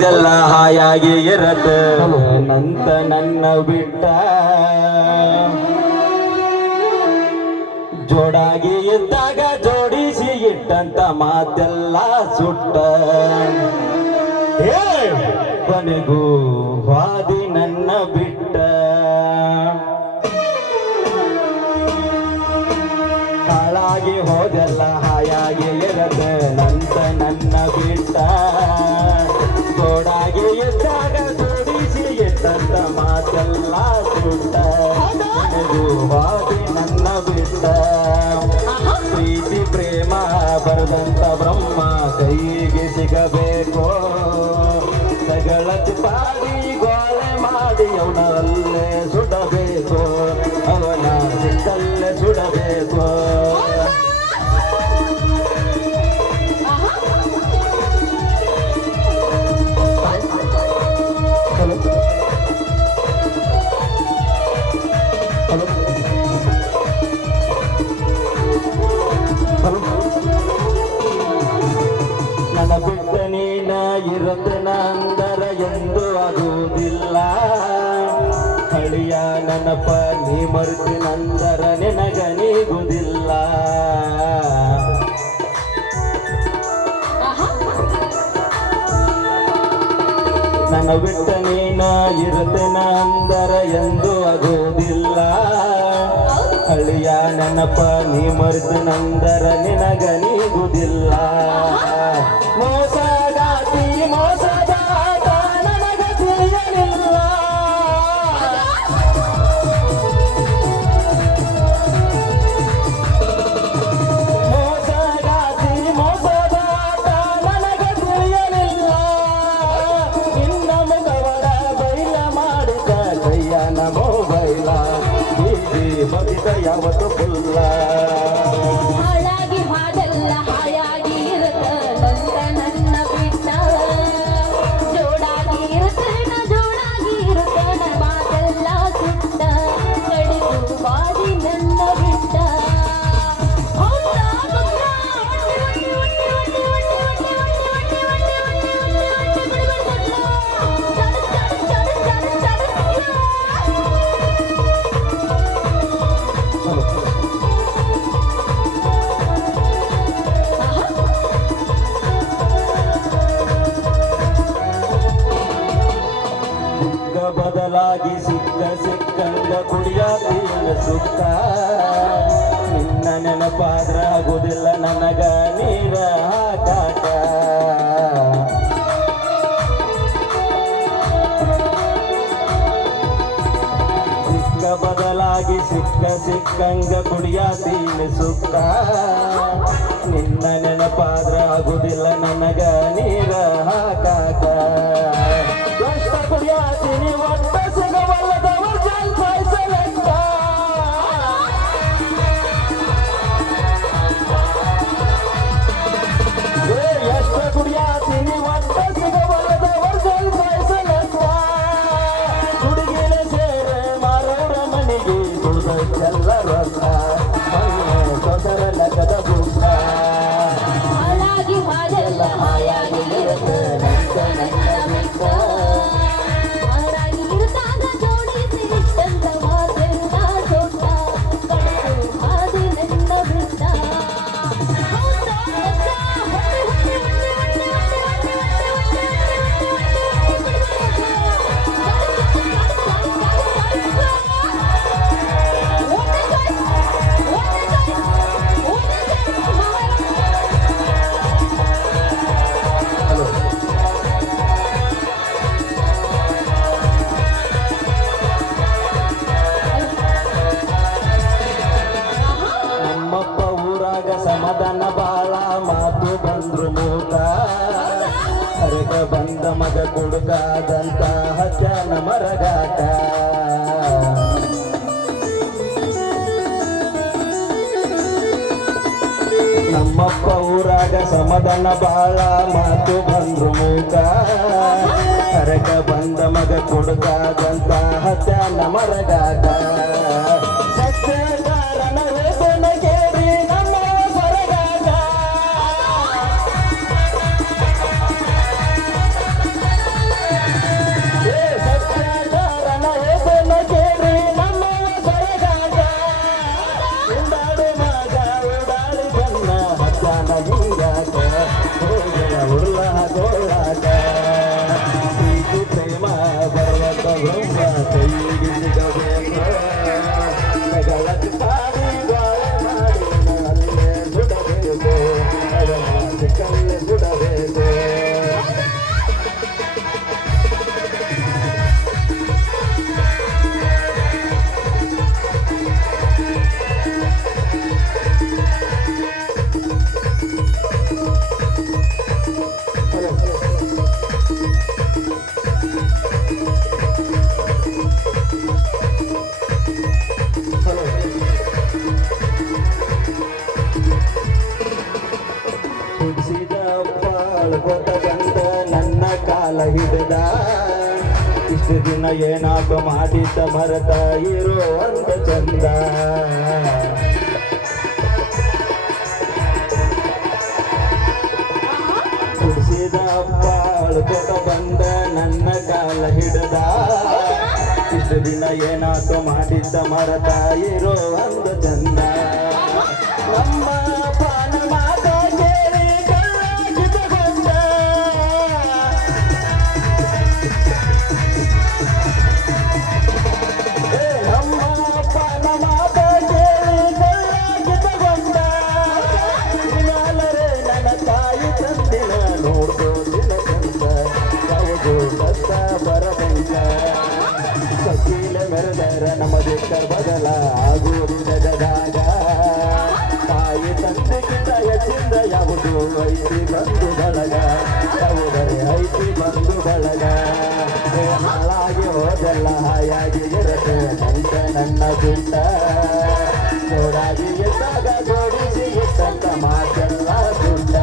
ಎಲ್ಲ ಹಾಯಾಗಿ ಇರತ್ತ ನಂತ ನನ್ನ ಬಿಟ್ಟ ಜೋಡಾಗಿ ಇದ್ದಾಗ ಜೋಡಿಸಿ ಇಟ್ಟಂತ ಮಾತೆಲ್ಲ ಸುಟ್ಟ ಕೊನೆಗೂ ವಾದಿ ನನ್ನ ಬಿಟ್ಟ ಹಾಳಾಗಿ ಹೋದೆಲ್ಲ ಹಾಯಾಗಿ ಇರತ್ತ ನಂತ ನನ್ನ ಬಿಟ್ಟ ಜೋಡಾಗಿ ಇದ್ದಾಗ ಜೋಡಿಸಿ ಇಟ್ಟಂತ ಮಾತೆಲ್ಲ ಸುಟ್ಟ ವಾದಿ ನನ್ನ ಬಿಟ್ಟ ಪ್ರೀತಿ ಪ್ರೇಮ ಬರದಂತ ಬ್ರಹ್ಮ ಕೈಗೆ ಸಿಗಬೇಕು ಸಗಳ ಚಿಪಾಡಿ ಗೋಳೆ ಮಾಡಿ ಅವನಲ್ಲೇ ಸುಡಬೇಕು ಅವನ ಸಿಕ್ಕಲ್ಲೇ ಸುಡಬೇಕು ನನ್ನ ಬಿಟ್ಟ ನೀನ ಇರತನ ಅಂದರ ಎಂದು ಆಗುವುದಿಲ್ಲ ಹಳಿಯ ನನಪ ನೀ ಮರುತಿನಂದರ ನಿನಗ ನೀಗುವುದಿಲ್ಲ ನನ್ನ ಬಿಟ್ಟ ನೀನ ಇರತನ ಅಂದರ ಎಂದು ಆಗುವುದಿಲ್ಲ ಹಳಿಯ ನೆನಪ ನೀ ಮರೆತನಂದರ ನಿನಗ ನೀಗುವುದಿಲ್ಲ ಮೋಸಗಾತಿ ಮೋಸದಾಟ ನನಗ ತಿಳಿಯಲಿಲ್ಲ ಮೋಸಗಾತಿ ಮೋಸದಾಟ ನನಗ ತಿಳಿಯಲಿಲ್ಲ ಇನ್ನ ಮುಗವರ ಬೈಲ ಮಾಡಿದ ಕೈಯನ ಮೊಬೈಲ ಬದಿದ ಯಾವತ್ತು ಫುಲ್ಲ ಹಾಳಾಗಿ ಹಾಡೆಲ್ಲ ಹಾಯಾಗಿ ಇರುತ್ತ ನಂತ ನನ್ನ ಬಿಟ್ಟ ಜೋಡಾಗಿ ಇರುತ್ತನ ಜೋಡಾಗಿ ಇರುತ್ತನ ಮಾತೆಲ್ಲ ಸುಟ್ಟ ಕಡಿದು ಬಾಡಿ ನನ್ನ ಬಿಟ್ಟ ಬದಲಾಗಿ ಸಿಕ್ಕ ಸಿಕ್ಕಂಗ ಕುಡಿಯಾತೀನ ಸುತ್ತ ನಿನ್ನ ನೆನಪಾದ್ರ ಆಗುದಿಲ್ಲ ನನಗ ನೀರ ಹಾಕಾಕ ಸಿಕ್ಕ ಬದಲಾಗಿ ಸಿಕ್ಕ ಸಿಕ್ಕಂಗ ಕುಡಿಯಾತೀನ ಸುತ್ತ ನಿನ್ನ ನೆನಪಾದ್ರ ಆಗುದಿಲ್ಲ ನನಗ ನೀರ ಹಾಕಾಕ ಕಷ್ಟ ಕುಡಿಯಾತೀನಿ ಒಟ್ಟ ಸಿಗಬಲ್ಲದವ ಜಲ್ಪಾಯಿಸಲೆಂತ ಎಷ್ಟ ಕುಡಿಯಾತೀನಿ ಒಟ್ಟ ಸಿಗಬಲ್ಲದವ ಜಲ್ಪಾಯಿಸಲೆಂತ ಹುಡುಗಿನ ಸೇರೆ ಮಾರೋರ ಮನೆಗೆ ದುಡ್ದೆಲ್ಲ ರೊಕ್ಕ ಸೊಸರ ನಗದ ಬುಕ್ಕ ಹಾಳಾಗಿ ಹಾಡೆಲ್ಲ ಹಾಯಾಗಿ ಇರುತ್ತ ನಂತ ನನ್ನ ಬಿಟ್ಟ ಹಾಳಾಗಿ ಇರುತ್ತಾಗ ಜೋಡಿಸಿ ಇಟ್ಟಂತ ಮಾತೆಲ್ಲ ಸುಟ್ಟ ಕಡಿದು ಬಾಡಿ ನನ್ನ ಬಿಟ್ಟ ನಮ್ಮಪ್ಪ ಊರಾಗ ಸಮಾಧಾನ ಬಾಳ ಮಾತು ಬಂದ್ರು ಮೂಕ ಹೊರಗ ಬಂದ ಮಗ ಕುಡುಕಾದಂತ ಹತ್ಯಾನ ಮರಗಾಟ ನಮ್ಮಪ್ಪ ಊರಾಗ ಸಮಾಧಾನ ಬಾಳ ಮಾತು ಬಂದ್ರು ಮೂಕ ಹೊರಗ ಬಂದ ಮಗ ಕುಡುಕಾದಂತ ಹತ್ಯಾನ ಮರಗಾಟ ಸತ್ಯಕಾರಣ ವೇತನ ಕೇಳಿ ನಮ್ಮ ಹೊರಗಾಟ ಬ್ರಹ್ಮ ಕೈಗೆ ಸಿಗಬೇಕು ಗಳಕ್ಕೆ ಪಾಡಿ ಬಾಳೆ ಮಾಡಿ ಅಲ್ಲೇ ಸುಡಬೇಕು ಅವನ ಕಲ್ಲೇ ಸುಡಬೇಕು ಹುಟ್ಟಿಸಿದ ಬಾಳ್ಕೊತ ಬಂದ ನನ್ನ ಕಾಲ ಹಿಡಿದ ಇಷ್ಟು ದಿನ ಏನಾಪ ಮಾಡಿದ್ದ ಮರತ ಇರೋ ಅಂತ ಚಂದ ಹುಟ್ಟಿಸಿದ ಬಾಳ್ಕೊತ ಬಂದ ನನ್ನ ಕಾಲ ಹಿಡಿದ ಇಷ್ಟು ದಿನ ಏನಾಪ ಮಾಡಿದ್ದ ಮರತ ಇರೋ ಅಂತ ಚಂದ ನಮ್ಮ ಪಾನ ಮಾತ ಕೇಳಿ ಕಳ್ಳಾಗಿ ತಗೊಂಡ ನಮ್ಮ ಪಾನ ಮಾತ ಕೇಳಿ ಕಳ್ಳಾಗಿ ತಗೊಂಡ ಹಿಮಾಲರೆ ನನ್ನ ತಾಯಿ ತಂದಿನ ನೋಡ್ಕೋದಿನ ಚಂದ ಯಾವುದು ಕಷ್ಟ ಬರಬಂದ ಸಕೀಲ ಮೆರೆದರ ನಮ್ಮ ದಿಕ್ಕ ಬದಲ ಆಗುವುದು ಜಗದಾಗ ತಾಯಿ ತಂದೆಗಿಂತ ಹೆಚ್ಚಿಂದ ಯಾವುದು ಐತಿ ಬಂದು ಬಳಗ ಯಾವುದರೆ ಐತಿ ಬಂದು ಬಳಗ ಹಾಳಾಗಿ ಹೋದೆಲ್ಲ ಹಾಯಾಗಿ ಇರತ್ತೆ ನಂತ ನನ್ನ ಬಿಟ್ಟ ಜೋಡಾಗಿ ಎದ್ದಾಗ ಜೋಡಿಸಿ ಇಟ್ಟಂತ ಮಾತೆಲ್ಲ ದುಡ್ಡ